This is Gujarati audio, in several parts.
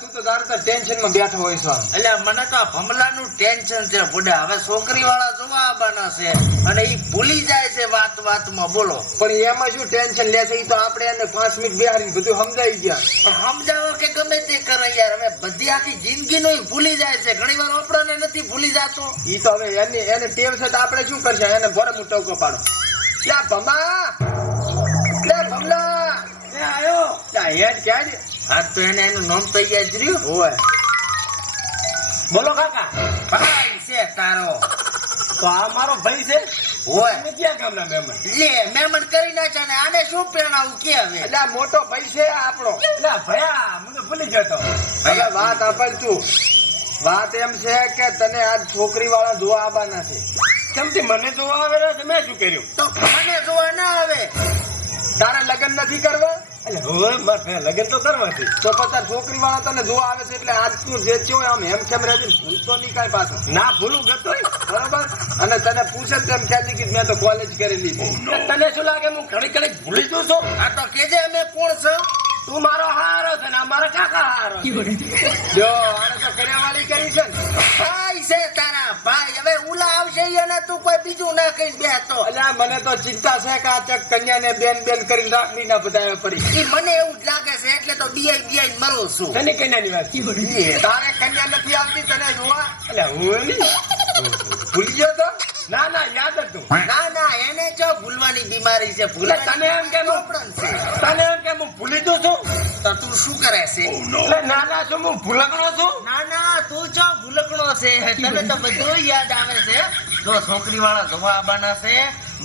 તું તો તારે તો ટેન્શન માં બેઠો હોય છો. એટલે મને તો આ ભમલાનું ટેન્શન છે બુડા. હવે છોકરી વાળા જોવા આવવાના છે અને ઈ ભૂલી જાય છે વાત વાતમાં. બોલો પણ એમાં શું ટેન્શન લે છે? ઈ તો આપણે એને 5 મિનિટ બેહાડીને બધું સમજાવી ગયા. પણ સમજાવો કે ગમે તે કરે યાર. હવે બધી આખી જિંદગી નો ભૂલી જાય છે. ઘણી વાર આપણને નથી ભૂલી જાતો. ઈ તો હવે એને ટેવ છે તો આપણે શું કરશે? એને ભરે હું ટવકો પાડો. યા ભમા, લે ભમલા, એ આયો. યા હેડ ક્યાં છે? હા તો એનું નામ તો યાદ રહ્યું. ઓય બોલો કાકા. ભાઈ છે તારો. તો આ મારો ભાઈ છે. હોય તમે ક્યાં ગામના મહેમાન? લે મહેમાન કરી નાખ્યા ને આને શું પહેણાવું કે હવે? એટલે આ મોટો ભાઈ છે આપણો. એટલે ભયા મને ભૂલી ગયો તો. હવે વાત આપલ તું. વાત એમ છે કે તને આજ છોકરી વાળા જોવા આવવાના છે. કેમથી મને જોવા આવેલા છે? મેં શું કર્યું? તો મને જોવા ના આવે. તારે લગ્ન નથી કરવા? એટલે હવે મારે લગ્ન તો કરવા છે. તો પછી છોકરી વાળા તને જોવા આવે છે એટલે આજ તું જે થયો આમ હેમ ખેમ રહેતી ભૂલતો નહીં કાંઈ પાછો. ના ભૂલું ગતો. બરોબર? અને તને પૂછે તેમ ખ્યાલ કે મેં તો કોલેજ કરેલી છે. તને શું લાગે હું ઘડી ઘડી ભૂલી જઉં છું? આ તો કેજે અમે કોણ છો? તું મારો હારો છે ને આ મારા કાકા હારો છે. જો આને તો કર્યાવાળી કરી છે ને. ભાઈ છે તારા ભાઈ. હવે ઉલા આવશે અને તું કોઈ બીજું ના કઈ બેતો. અલ્યા મને તો ચિંતા છે કે આ ચક કન્યાને બેન બેન કરીને રાખડી ના બધાએ પડી. ઈ મને એવું જ લાગે છે એટલે તો બીઆઈ મરું છું. તને કન્યાની વાત છે. તારે કન્યા નથી આવતી તને જોવા? એટલે હું નહીં. ભૂલી ગયો તો? ના ના યાદ હતું. ના ના એને જો ભૂલવાની બીમારી છે. એટલે તને એમ કે ભૂલવાનું છે. તને એમ કે હું ભૂલી જઉં છું? તો તું શું કરે છે? એટલે નાના છું હું ભૂલકણો છું. ના ના તું જો ભૂલકણો છે. તને તો બધું યાદ આવે છે. જો છોકરી વાળા જોવા આવવાના છે.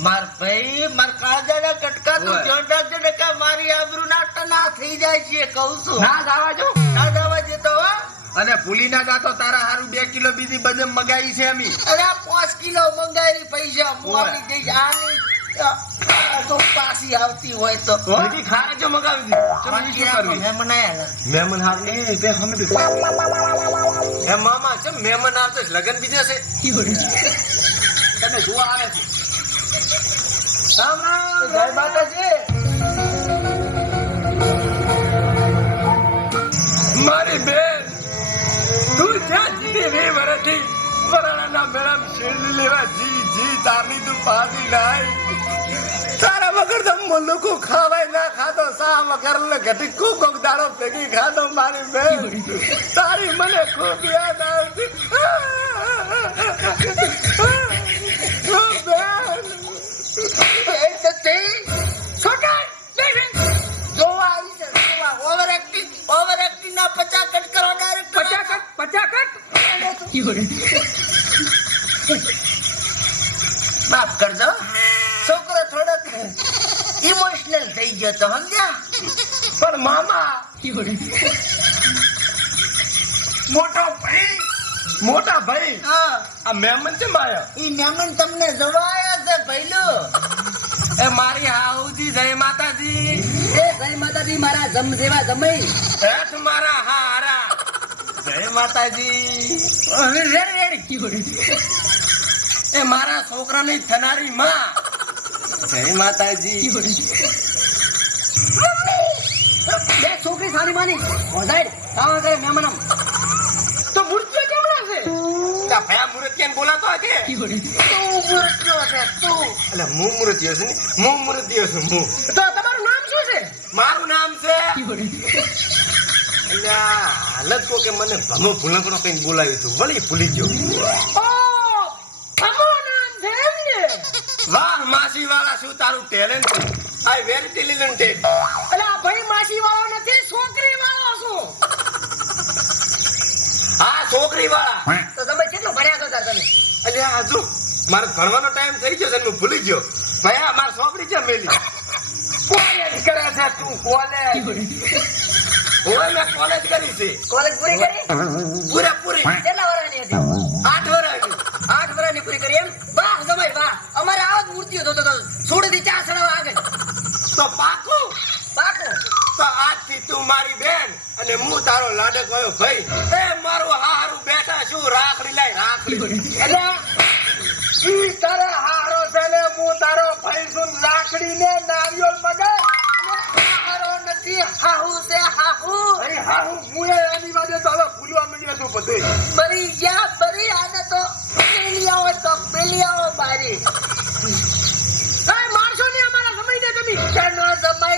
માર ભાઈ માર કાળજાના કટકા તું જોઈ રાખજો ને કે મારી આબરૂ ના ટના થઈ જાય છે. કહું છું ના જવા જો. ના જવા જતો હો. અને ભૂલી ના જાતો તારા હારું 2 કિલો બીજી બધે મગાઈ છે અમી. અરે 5 કિલો મંગાવી પૈસા હું આપી દઈશ. આની તો પાછી આવતી હોય તો હજી ખારે જો મગાવી દીધી. ચલો ઈ શું કરવી? મહેમાન આયા મહેમાન હાર એ બે હમે બે. એ મામા છે મહેમાન આવતો છે, લગન બીજા છે. તને જોવા આવે છે. રામ રામ. જય માતાજી. મારી બેન તું જ્યાં જીતી 20 વર્ષથી વરાણાના મેળામાં શેરડી લેવા જી તારની તું પાછી નાય. તારા વગર તો લોકો ખાવાય ના ખાતો સા વગર ને ઘટી કોક દાડો ભેગી ખાતો મારી બેન. તારી મને ખૂબ યાદ આવતી. માફ કરજો છોકરો થોડોક ઇમોશનલ થઈ ગયો તો સમજ્યા. પણ મામા મોટા ભાઈ હા આ મહેમાન છે માયા. ઈ મહેમાન તમને જવાયા છે ભઈલું. એ મારી હાઉજી જય માતાજી. એ જય માતાજી મારા જમ જેવા જમઈ. હેઠ મારા હારા જય માતાજી. એ મારા છોકરાની થનારી માં જય માતાજી. બે છોકરી સારી માની ઓઝાઈડ કાવા કરે મહેમાનમ. તો મૂર્તિઓ કેમણા છે? લા ભયા મૂર્તિયાને બોલાતો હશે. તું મૂર્ખ્યો છે તું. એટલે હું મૂર્તિયો છું ને હું મૂર્તિયો છું હું. તો તમારું નામ શું છે? મારું નામ છે અલ્યા હાલત કો કે મને ભમો ભૂલકણો કઈ બોલાવ્યું હતું વળી ભૂલી ગયો. વાહ માસી વાળા શું તારું ટેલેન્ટ છે. આઈ વેરી ટેલેન્ટેડ. અલા ભાઈ માસી વાળો નથી છોકરી વાળો છું. હા છોકરી વાળા. તો તમે કેટલું ભણ્યા છો તાર તમે? અલ્યા આ જો મારે ભણવાનો ટાઈમ થઈ ગયો છે ને હું ભૂલી ગયો. ભયા માર છોકરી છે મેલી. કોલેજ કરે છે તું કોલેજ? ઓય મેં કોલેજ કરી છે. કોલેજ પૂરી કરી? પૂરેપૂરી. કેટલા વર્ષની હતી? 8 વર્ષની. 8 વર્ષની પૂરી કરી એમ? વાહ જમાઈ વાહ. અમારે આવા જ મૂર્તિઓ જોતો તો છોડીથી 4 સડાવા આગળ. તો પાકું. પાકું. તો આજથી તું મારી બેન અને હું તારો લાડક વાયો ભાઈ. એ મારું હારું બેટા શું રાખડી લાય રાખડી. એટલે ઈ તારે હારો છે ને હું તારો ભાઈ છું. રાખડી ને નારિયેળ મગાય. હારો નથી હાહુ છે હાહુ. અરે હારું હું આની વાત બધું બરી ગયા બરી આને તો પેલી આવો બારી કઈ મારશો નહીં અમારા સમય ને તમે ચાનો સમય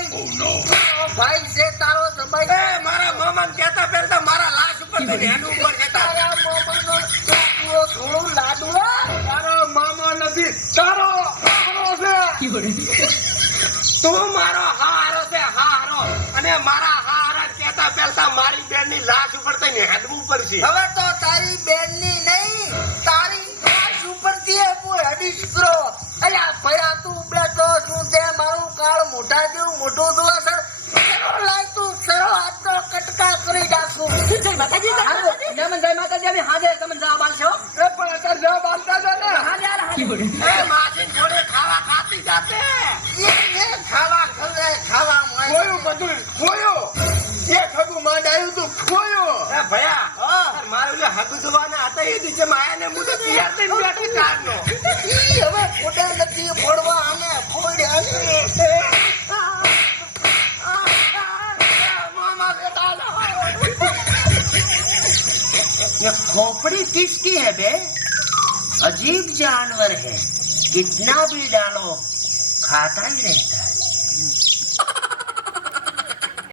ભાઈ છે તારો સમય એ મારા મામા કહેતા પહેરતા મારા લાશ ઉપર થઈને હેડ ઉપર જતા તારા મોમાનો લાડુઓ થોડું લાડુઓ તારો મામા નથી તારો હારો છે તું મારો હારો છે હારો અને મારા હારા કહેતા પહેરતા મારી બેનની લાશ ઉપર થઈને હેડવું પડશે હવે તો તારી બેનની નહીં તારી લાશ ઉપરથી હું હડીશ કરો અલ્યા ભયા તું બેઠો છું તે મારું કાળ મોઢા જેવું મોઢું જોવા છે સરો લાય તું સરો હાથ તો કટકા કરી નાખું જય માતાજી અમે હાજે તમે જવાબ આલશો એ પણ અત્યારે જવાબ આપતા હતા ને હાજે હાજે એ માસી જોડે ખાવા ખાતી જાતે એ ખાવા ખવડાય ખાવા ખોયું બધું ખોયો એ ખગું માંડ આવ્યું તું ખોયો એ ભયા મારે ઓલે હગુ જોવાના હતા એ દિવસે માયા ને મુદત તૈયાર થઈને બેઠી કારનો હવે ફોટા નથી ફોડવા આને ફોડ્યા ये खोपड़ी किसकी है बे? अजीब जानवर है, कितना भी डालो खाता ही रहता है।